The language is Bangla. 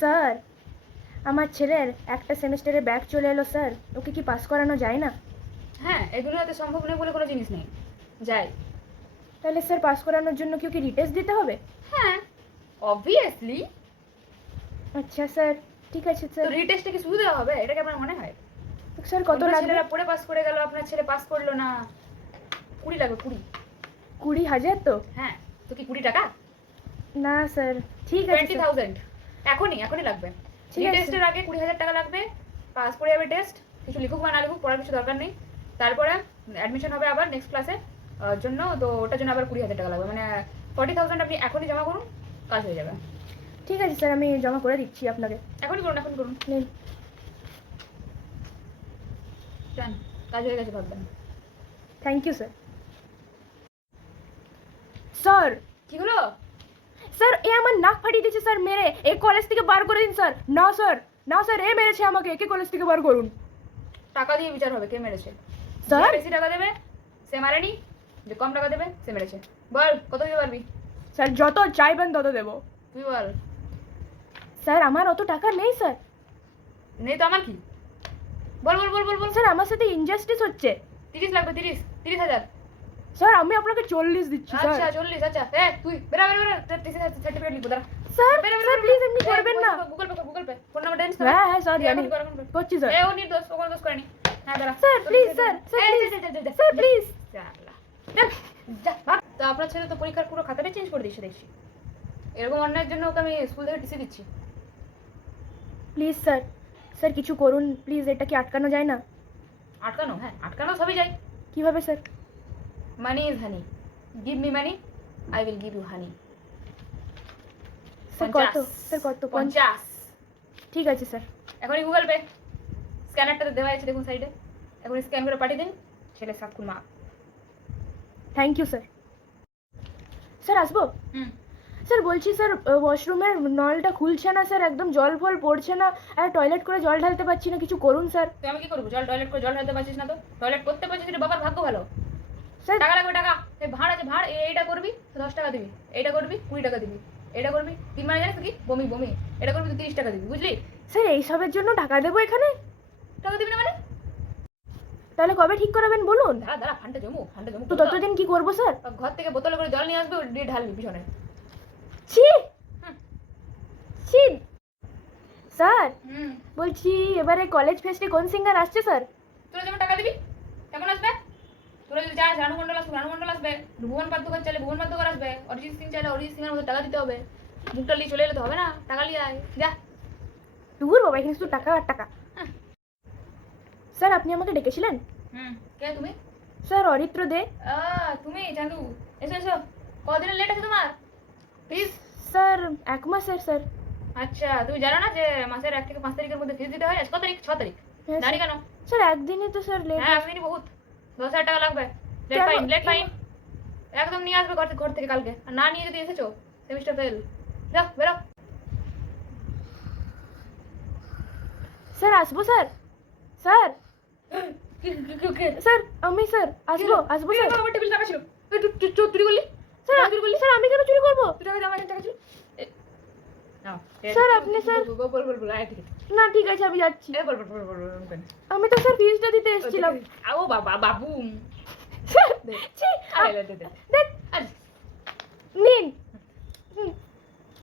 স্যার। আমার ছেলের একটা সেমিস্টারে ব্যাগ চলে এলো স্যার। ওকে কি পাস করানো যায় না? হ্যাঁ এগুলো দুনিয়াতে সম্ভব নয় বলে কোনো জিনিস নেই। যাই। তাহলে স্যার পাস করানোর জন্য কি ওকে রিটেস্ট দিতে হবে? হ্যাঁ অবভিয়াসলি আচ্ছা স্যার। ঠিক আছে তো স্যার। রিটেস্টে কি শুধু দেওয়া হবে? এটা কি আপনার মনে হয়? স্যার কত লাগবে? ছেলেরা পড়ে পাস করে গেল আপনার ছেলে পাস করল না। কুড়ি লাগবে কুড়ি। কুড়ি হাজার তো? হ্যাঁ তো কি কুড়ি টাকা? না স্যার। ঠিক আছে টোয়েন্টি থাউজেন্ড এখনই এখনই লাগবে। ঠিক আছে। টেস্টের আগে কুড়ি হাজার টাকা লাগবে পাস করে যাবে টেস্ট কিছু লিখুক বা না লিখুক পড়ার কিছু দরকার নেই। তারপরে অ্যাডমিশন হবে আবার নেক্সট ক্লাসে জন্য তো ওটার জন্য আবার কুড়ি হাজার টাকা লাগবে। মানে ফর্টি থাউজেন্ড আপনি এখনই জমা করুন কাজ হয়ে যাবে। ঠিক আছে স্যার আমি জমা করে দিচ্ছি আপনাকে। এখনই করুন এখন করুন। নিন। কাজ হয়ে গেছে ভাববেন। Thank you sir sir! কি হলো? স্যার এ আমার নাক ফাটিয়ে দিয়েছে স্যার মেরে। এই কলেজ থেকে বার করে দিন স্যার। না স্যার। না স্যার এ মেরেছে আমাকে। একে কলেজ থেকে বার করুন। টাকা দিয়ে বিচার হবে কে মেরেছে? স্যার? বেশি টাকা দেবে? সে মারেনি? যে কম টাকা দেবে সে মেরেছে। বল কত দিতে পারবি? স্যার যত চাইবেন তত দেবো। তুই বল। স্যার আমার অত টাকা নেই স্যার। নেই তো আমার কি? বল বল বল বল বল। স্যার আমার সাথে ইনজাস্টিস হচ্ছে। তিরিশ লাগবে তিরিশ তিরিশ হাজার। স্যার আমি আপনাকে চল্লিশ দিচ্ছি আচ্ছা চল্লিশ আচ্ছা। এ তুই বেরা বেরা বেরা। সার্টিফিকেট লিখব দাঁড়া। স্যার বেরা, বেরা, প্লিজ এমনি করবেন না। Google Pay Google Pay phone number dense হ্যাঁ হ্যাঁ স্যার জানি করছি স্যার এ ও নির্দোষ ও দোষ করেনি। হ্যাঁ দাঁড়া। Sir please sir sir please যা, যা, যা, যা, স্যার যা। প্লিজ জানলা। যা, যা, ভাগ। তো আপনার ছেলে তো পরীক্ষার পুরো খাতাটাই চেঞ্জ করে দিচ্ছে দেখছি। এরকম অন্যায়ের জন্য ওকে আমি স্কুল থেকে টিসি দিচ্ছি। প্লিজ স্যার স্যার কিছু করুন। প্লিজ এটা কি আটকানো যায় না? আটকানো? হ্যাঁ আটকানো সবই যায়। কীভাবে sir money is honey give me money I will give you honey sir কত? স্যার কত? পঞ্চাশ পঞ্চাশ। ঠিক আছে স্যার এখনই গুগল পে স্ক্যানারটাতে দেওয়া আছে দেখুন সাইডে এখন স্ক্যান করে পাঠিয়ে দিন ছেলে সাক্ষুর মা। থ্যাংক ইউ স্যার স্যার আসব? হুম। স্যার বলছি স্যার ওয়াশরুমের নলটা খুলছে না স্যার একদম জল ফল পড়ছে না আর টয়লেট করে জল ঢালতে পারছি না কিছু করুন স্যার আমি কি করব? জল টয়লেট করে জল ঢালতে পারছিস না তো? টয়লেট করতে পারছিস বাবার ভাগ্য ভালো। টাকা লাগবে টাকা। এই ভাড় আছে ভাড়। এই- এইটা করবি দশ টাকা দিবি। এইটা করবি কুড়ি টাকা দিবি। এটা করবি তিন মানে জানিস কি? বমি বমি। এটা করবি তো তিরিশ টাকা দিবি বুঝলি? স্যার এইসবের জন্য টাকা দেবো এখানে? টাকা দিবি না মানে? তাহলে কবে ঠিক করাবেন বলুন? দাঁড়া দাঁড়া ফান্ডে জমু ফান্ডে জমু। তো ততদিন কি করব স্যার? ঘর থেকে বোতলে করে জল নিয়ে আসবে দিয়ে ঢালবি পিছনে। ছি। ছি! স্যার বলছি এবারে কলেজ ফেস্টে কোন সিঙ্গার আসছে স্যার? তোরা যেমন টাকা দিবি? তোরা রানু মন্ডল আসবে। রানু মন্ডল আসবে ভুবন বাদ্যকর চাইলে ভুবন বাদ্যকর আসবে। অরিজিৎ সিং চাইলে অরিজিৎ সিং এর মধ্যে টাকা দিতে হবে। মুখটা নিয়ে চলে এলে তো হবে না টাকা নিয়ে আয়। যা। দূর বাবা এখানে শুধু টাকা আর টাকা। হ্যাঁ। স্যার আপনি আমাকে ডেকেছিলেন? হুম কে তুমি? স্যার অরিত্র দে। আ তুমি চান্দু এসো এসো। কদিনের লেট আছে তোমার? প্লিজ স্যার এক মাসের স্যার। আচ্ছা তুমি জানো না যে মাসের এক থেকে পাঁচ তারিখের মধ্যে ফিস দিতে হয়? আজ কত তারিখ? ছ তারিখ। হ্যাঁ, জানি কেন? স্যার একদিনই তো স্যার লেট হ্যাঁ আমি বহুত। দশ হাজার টাকা লাগবে। লেট ফাইন লেট ফাইন একদম নিয়ে আসবে ঘর থেকে ঘর থেকে কালকে আর না নিয়ে যদি এসেছ সেমিস্টার ফেল যাও বেরো স্যার আসব স্যার স্যার স্যার আমি স্যার আসব আসব স্যার আমার টেবিল টাকা ছিল চুরি করলি স্যার চুরি করলি স্যার আমি কেন চুরি করব তুই টাকা আমার টাকা ছিল স্যার, আপনি স্যার- বল বল বল না ঠিক আছে আমি যাচ্ছি আমি তো স্যার ফিজটা দিতে এসেছিলাম আও বাবা বাবু দে। দে, নিন।